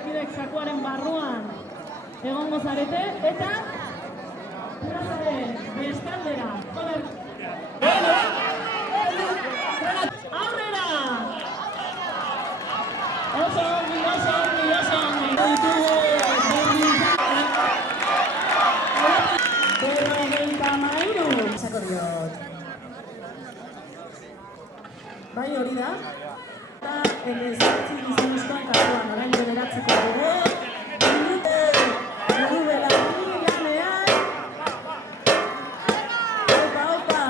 Zakuaren barruan egongo zarete eta plazaren bestaldera. Aurrera! Oso ongi. Bai, hori da. Eta ezbertzi gizonezkoan kasuan, orain bederatzeko dugu. Dugu belarri lanean. Opa!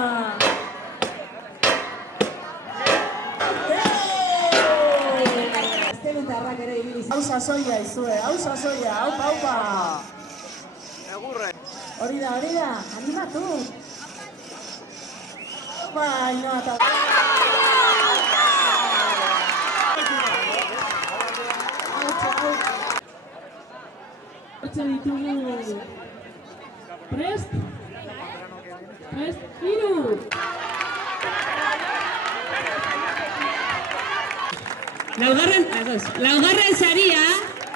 Aztelutarrak ere ibiliz. Hau sasoia izue, hau sasoia, opa! Hori da, animatu! Bai, no, eta... Hortxe ditugu prest, iru! Laugarren saria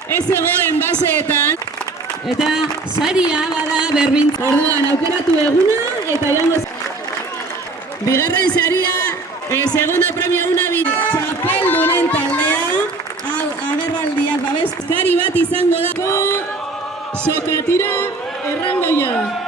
ez zegoen baseetan eta saria bada berbin. Orduan aukeratu eguna eta joango. Bigarren saria, segundo premio una txapeldunen taldea. Agerraldiak babeskari bat izango dago. Sokatira errandoia.